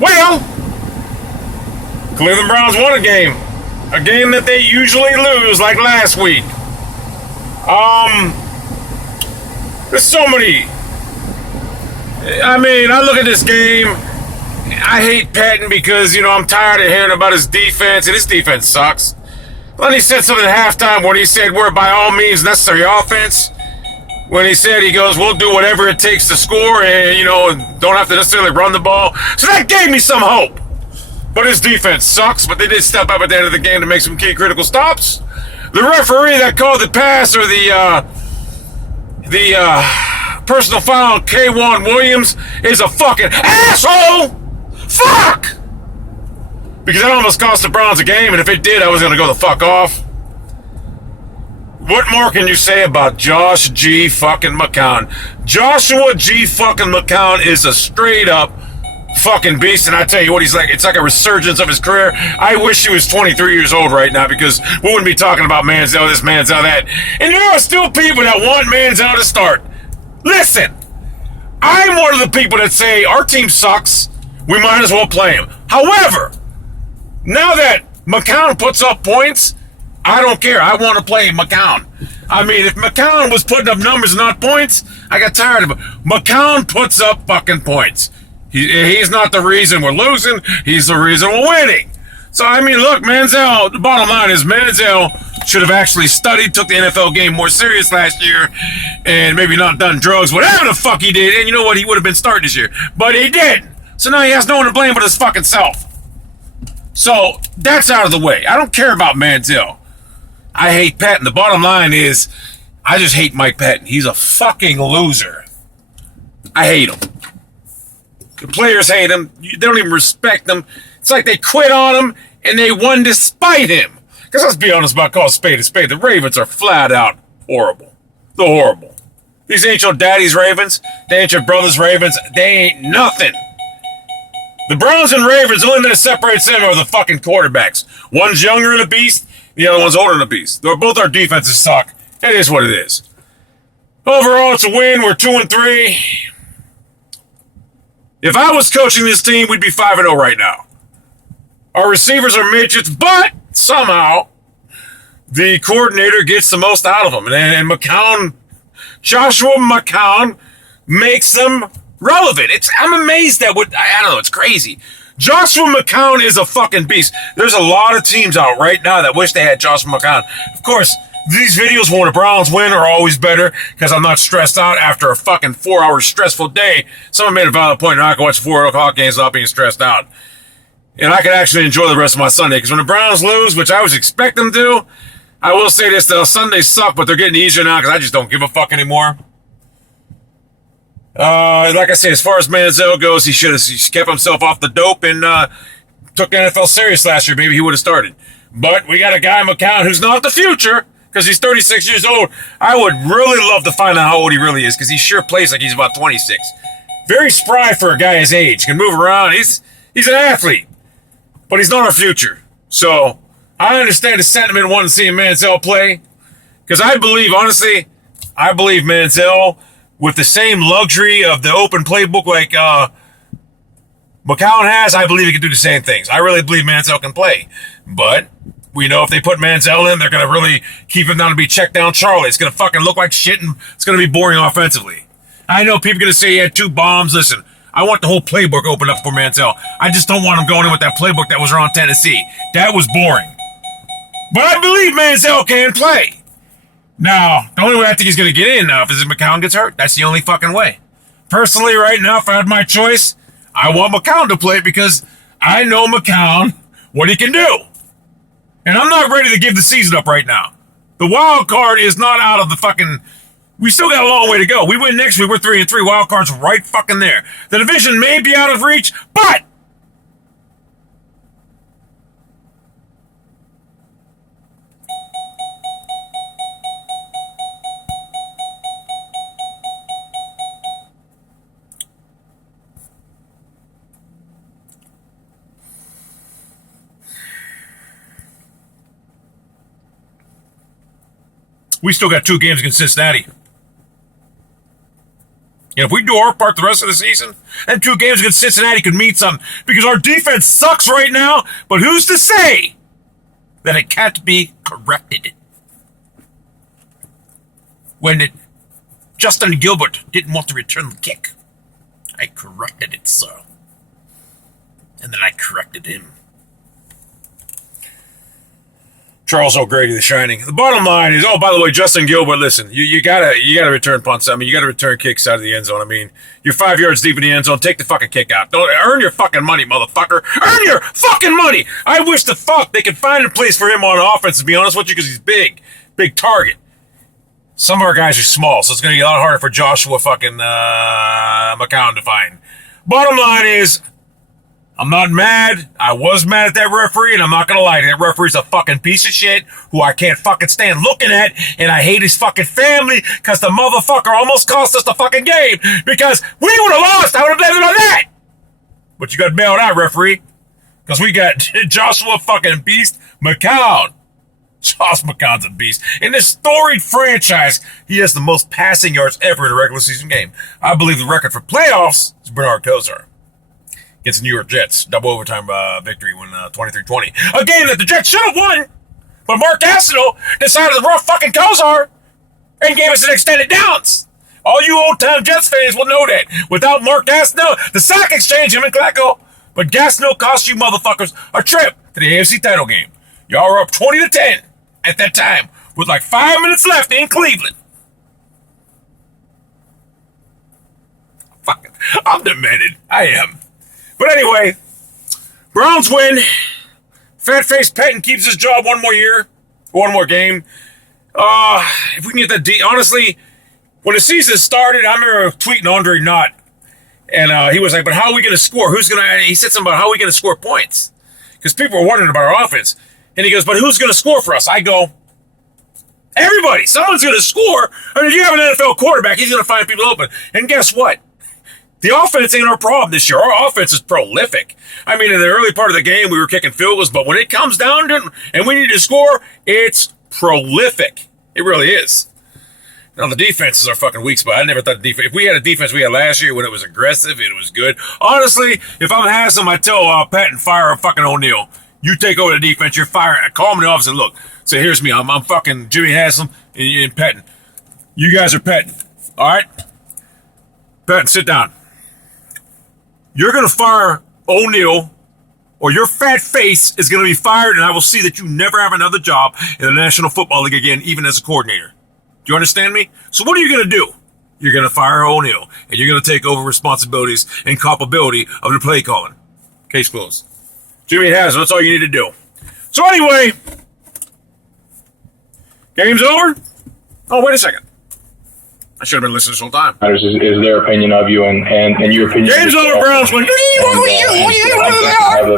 Well, Cleveland Browns won a game that they usually lose, like last week. There's so many. I mean, I look at this game. I hate Patton because, I'm tired of hearing about his defense, and his defense sucks. Then he said something at halftime when he said we're by all means necessary offense. When he said, he goes, we'll do whatever it takes to score and, don't have to necessarily run the ball. So that gave me some hope. But his defense sucks, but they did step up at the end of the game to make some key critical stops. The referee that called the pass, or the personal foul on K1 Williams, is a fucking asshole! Fuck! Because that almost cost the Browns a game, and if it did, I was going to go the fuck off. What more can you say about Josh G. fucking McCown? Joshua G. fucking McCown is a straight up fucking beast, and I tell you what, he's like, it's like a resurgence of his career. I wish he was 23 years old right now, because we wouldn't be talking about Manziel this, Manziel that. And there are still people that want Manziel to start. Listen, I'm one of the people that say our team sucks, we might as well play him. However, now that McCown puts up points, I don't care. I want to play McCown. I mean, if McCown was putting up numbers and not points, I got tired of it. McCown puts up fucking points. He's not the reason we're losing. He's the reason we're winning. So, I mean, look, Manziel, the bottom line is Manziel should have actually studied, took the NFL game more serious last year, and maybe not done drugs, whatever the fuck he did. And you know what? He would have been starting this year. But he didn't. So now he has no one to blame but his fucking self. So, that's out of the way. I don't care about Manziel. I hate Patton. The bottom line is, I just hate Mike Patton. He's a fucking loser. I hate him. The players hate him. They don't even respect him. It's like they quit on him, and they won despite him. Because let's be honest about calling spade a spade. The Ravens are flat out horrible. They're horrible. These ain't your daddy's Ravens. They ain't your brother's Ravens. They ain't nothing. The Browns and Ravens, the only thing that separates them are the fucking quarterbacks. One's younger than a beast. The other one's older than a beast. Both our defenses suck. It is what it is. Overall, it's a win. We're 2-3. If I was coaching this team, we'd be 5-0 right now. Our receivers are midgets, but somehow the coordinator gets the most out of them. And McCown, Joshua McCown, makes them relevant. I'm amazed at what, I don't know, it's crazy. Joshua McCown is a fucking beast. There's a lot of teams out right now that wish they had Joshua McCown. Of course, these videos when the Browns win are always better because I'm not stressed out after a fucking 4-hour stressful day. Someone made a valid point, and I can watch 4 o'clock games without being stressed out. And I can actually enjoy the rest of my Sunday, because when the Browns lose, which I always expect them to, I will say this, the Sundays suck, but they're getting easier now because I just don't give a fuck anymore. Like I say, as far as Manziel goes, he should have kept himself off the dope and took the NFL serious last year. Maybe he would have started. But we got a guy, McCown, who's not the future, because he's 36 years old. I would really love to find out how old he really is, because he sure plays like he's about 26. Very spry for a guy his age. Can move around. He's an athlete, but he's not our future. So I understand the sentiment wanting to see Manziel play, because I believe Manziel, with the same luxury of the open playbook like McCown has, I believe he can do the same things. I really believe Manziel can play. But we know if they put Manziel in, they're going to really keep him down to be check down Charlie. It's going to fucking look like shit, and it's going to be boring offensively. I know people are going to say he had 2 bombs. Listen, I want the whole playbook open up for Manziel. I just don't want him going in with that playbook that was around Tennessee. That was boring. But I believe Manziel can play. Now, the only way I think he's going to get in now is if McCown gets hurt. That's the only fucking way. Personally, right now, if I had my choice, I want McCown to play because I know McCown, what he can do. And I'm not ready to give the season up right now. The wild card is not out of the fucking... We still got a long way to go. We win next week, we're 3-3. Wild card's right fucking there. The division may be out of reach, but... we still got 2 games against Cincinnati. And if we do our part the rest of the season, then 2 games against Cincinnati could mean something. Because our defense sucks right now, but who's to say that it can't be corrected? When Justin Gilbert didn't want to return the kick, I corrected it, sir. And then I corrected him. Charles O'Grady, The Shining. The bottom line is, oh, by the way, Justin Gilbert, listen, you gotta return punts. I mean, you gotta return kicks out of the end zone. I mean, you're 5 yards deep in the end zone. Take the fucking kick out. Don't earn your fucking money, motherfucker. Earn your fucking money. I wish the fuck they could find a place for him on offense, to be honest with you, because he's big target. Some of our guys are small, so it's gonna be a lot harder for Joshua fucking McCown to find. Bottom line is, I'm not mad. I was mad at that referee, and I'm not gonna lie. That referee's a fucking piece of shit who I can't fucking stand looking at, and I hate his fucking family because the motherfucker almost cost us the fucking game because we would have lost. I would have blamed it on that. But you got bailed out, referee, because we got Joshua fucking Beast McCown. Josh McCown's a beast. In this storied franchise, he has the most passing yards ever in a regular season game. I believe the record for playoffs is Bernard Kosar. Against the New York Jets. Double overtime victory when 23-20. A game that the Jets should have won. But Mark Gastineau decided to rough fucking Kosar and gave us an extended downs. All you old-time Jets fans will know that. Without Mark Gastineau, the sack exchange, him and Clacko. But Gastineau cost you motherfuckers a trip to the AFC title game. Y'all were up 20-10 at that time with like 5 minutes left in Cleveland. Fucking, I'm demented. I am. But anyway, Browns win. Fat-faced Pettin keeps his job one more year, one more game. If we can get that honestly, when the season started, I remember tweeting Andre Knott, and he was like, "But how are we going to score? He said something about how are we going to score points? Because people were wondering about our offense, and he goes, "But who's going to score for us?" I go, "Everybody. Someone's going to score. I mean, if you have an NFL quarterback, he's going to find people open. And guess what? The offense ain't our problem this year. Our offense is prolific. I mean, in the early part of the game, we were kicking field goals, but when it comes down to it and we need to score, it's prolific. It really is. Now, the defense is our fucking weak spot. I never thought the defense. If we had a defense we had last year when it was aggressive and it was good, honestly, if I'm Haslam, I tell Patton, fire fucking O'Neal. You take over the defense, you're firing. Call me in the office and look. Say, here's me. I'm fucking Jimmy Haslam and Patton. You guys are Patton. All right? Patton, sit down. You're going to fire O'Neal, or your fat face is going to be fired, and I will see that you never have another job in the National Football League again, even as a coordinator. Do you understand me? So what are you going to do? You're going to fire O'Neal, and you're going to take over responsibilities and culpability of the play calling. Case closed. Jimmy Haslam, that's all you need to do. So anyway, game's over. Oh, wait a second. I should have been listening this whole time. Is their opinion of you and your opinion. James over Browns win. Have the